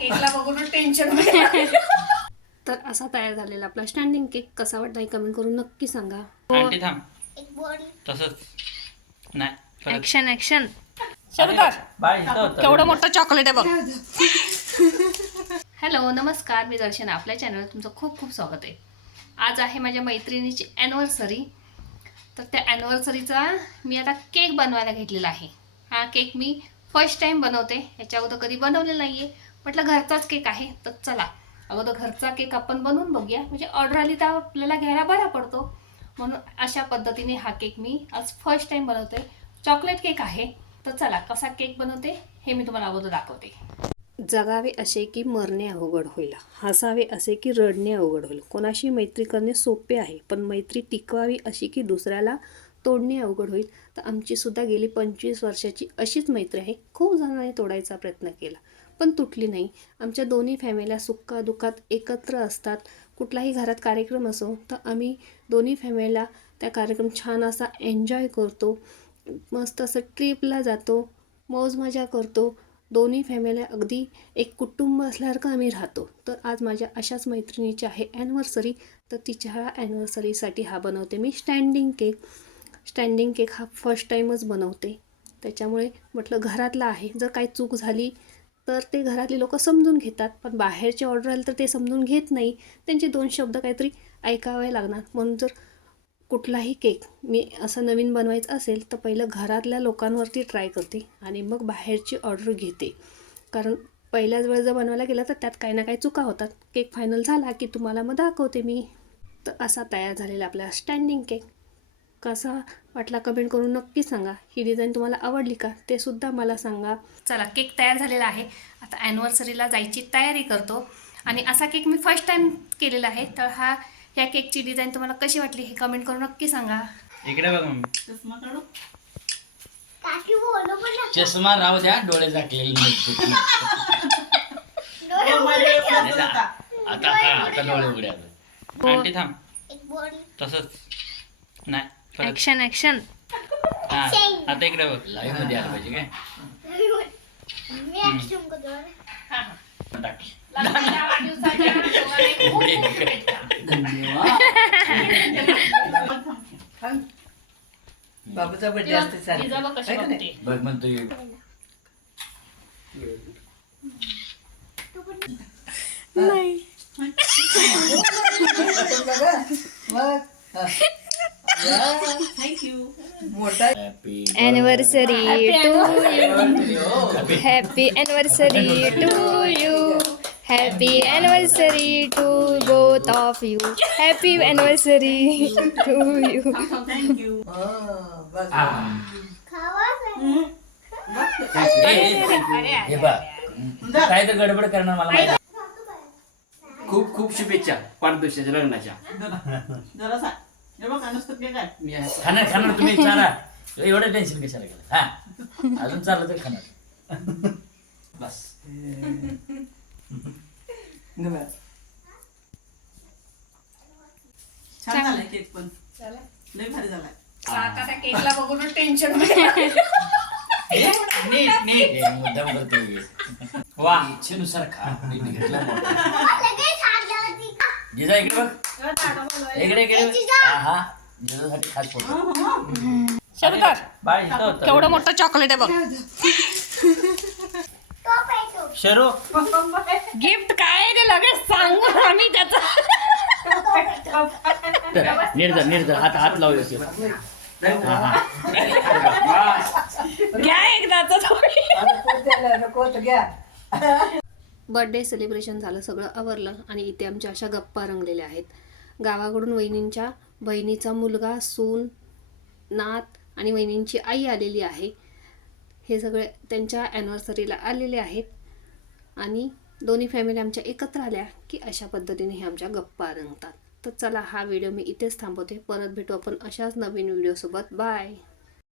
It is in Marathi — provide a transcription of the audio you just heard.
केकला बघून टेन्शन तर असा तयार झालेला आपला स्टँडिंग केक कसा वाटला हे कमेंट करून नक्की सांगा. आंटी थांब. तसंच. नाही परत. ऍक्शन ऍक्शन बाळ इथं होतं. केवढं मोठं चॉकलेट आहे बघ. हॅलो नमस्कार. मी दर्शन. आपल्या चॅनलवर तुमचं खूप खूप स्वागत आहे. आज आहे माझ्या मैत्रिणीची ॲनिव्हर्सरी तर त्या ॲनिव्हर्सरीचा मी आता केक बनवायला घेतलेला आहे. हा केक मी फर्स्ट टाईम बनवते. याच्या अगोदर कधी बनवलेला नाही आहे म्हटलं घरचाच केक आहे तर चला. अगोदर घरचा केक आपण बनवून बघूया. म्हणजे ऑर्डर आली तर आपल्याला घ्यायला बरा पडतो. म्हणून अशा पद्धतीने हा केक मी आज फर्स्ट टाईम बनवते. चॉकलेट केक आहे तर चला कसा केक बनवते हे मी तुम्हाला अगोदर दाखवते. जगावे असे की मरणे अवघड होईल. हसावे असे की रडणे अवघड होईल. कोणाशी मैत्री करणे सोपे आहे पण मैत्री टिकवावी अशी की दुसऱ्याला तोडणे अवघड होईल. तर आमची सुद्धा गेली पंचवीस वर्षाची अशीच मैत्री आहे. खूप जणांनी तोडायचा प्रयत्न केला. पण तुटली नाही. आमच्या दोन्ही फॅमिल्या सुक्का दुःखात एकत्र असतात. कुठलाही घरात कार्यक्रम असो तर आम्ही दोन्ही फॅमिल्या त्या कार्यक्रम छान असा एन्जॉय करतो. मस्त असं ट्रिपला जातो मौज मजा करतो. दोन्ही फॅमिल्या अगदी एक कुटुंब असल्यासारखं आम्ही राहतो? तर आज माझ्या अशाच मैत्रिणीची आहे ॲनिव्हर्सरी तर तिच्या ॲनिव्हर्सरीसाठी हा बनवते मी स्टँडिंग केक स्टँडिंग केक हा फर्स्ट टाईमच बनवते. त्याच्यामुळे म्हटलं घरातला आहे. जर काही चूक झाली तर ते घरातले लोक समजून घेतात. पण बाहेरचे ऑर्डर आले तर ते समजून घेत नाही. त्यांचे दोन शब्द काहीतरी ऐकावे लागणार. म्हणून जर कुठलाही केक मी असं नवीन बनवायचं असेल तर पहिलं घरातल्या लोकांवरती ट्राय करते आणि मग बाहेरची ऑर्डर घेते. कारण पहिल्याच वेळेस जर बनवायला गेलं तर त्यात काही ना काही चुका होतात. केक फायनल झाला की तुम्हाला मग दाखवते मी. तर असा तयार झालेला आपला स्टँडिंग केक कसा वाटला कमेंट करून नक्की सांगा. ही डिझाईन तुम्हाला आवडली का ते सुद्धा मला सांगा. चला केक तयार झालेला आहे. आता ॲनिव्हर्सरीला जायची तयारी करतो. आणि असा केक मी फर्स्ट टाईम केलेला आहे. तर हा या केकची डिझाईन तुम्हाला कशी वाटली हे कमेंट करून नक्की सांगा. इकडे बघ मम्मी. चष्मा काढू. चष्मा राहू द्या डोळे झाकलेले. आता आता डोळे उघडे आता. आंटी थांब. तसंच. नाही. परत. ॲक्शन ॲक्शन हा आता इकडे बघ. लाईव्हमध्ये आलं पाहिजे काय? टाक. बाबूचा बर्थडे असते सारखं. बघ म्हणतो मोठा happy anniversary to happy anniversary to you happy anniversary to both of you happy anniversary to you काय तर गडबड करणार मला खूप खूप शुभेच्छा पारदर्शाच्या लग्नाच्या. खाणार खाणार तुम्ही चारा. एवढं टेन्शन कशाला केलं? हा. अजून चाललं तर खाणार. बस. छान झालाय केक पण. लय भारी झालाय. आता त्या केकला बघून टेन्शन नीट नीट. मुद्दाम करतो मी. वा. इच्छेनुसार खा. मी घेतला. जिजा इकडे बघ. इकडे इकडे. हा हा. जिजासाठी खास फोटो. बाळ इथं होतं. केवढं मोठं चॉकलेट आहे बघ. शरू. गिफ्ट काय आहे ते लगेच सांगू आम्ही त्याचा. निर्ध निर्ध हात हात लावू हा हा. घ्या एकदाच घ्या. बर्थडे सेलिब्रेशन झालं सगळं आवरलं आणि इथे आमच्या अशा गप्पा रंगलेल्या आहेत. गावाकडून वहिनींच्या बहिणीचा मुलगा सून नात आणि वहिनींची आई आलेली आहे. हे सगळे त्यांच्या ॲनिव्हर्सरीला आलेले आहेत. आणि दोन्ही फॅमिली आमच्या एकत्र आल्या की अशा पद्धतीने हे आमच्या गप्पा रंगतात. तर चला हा व्हिडिओ मी इथेच थांबवते. परत भेटू आपण अशाच नवीन व्हिडिओसोबत बाय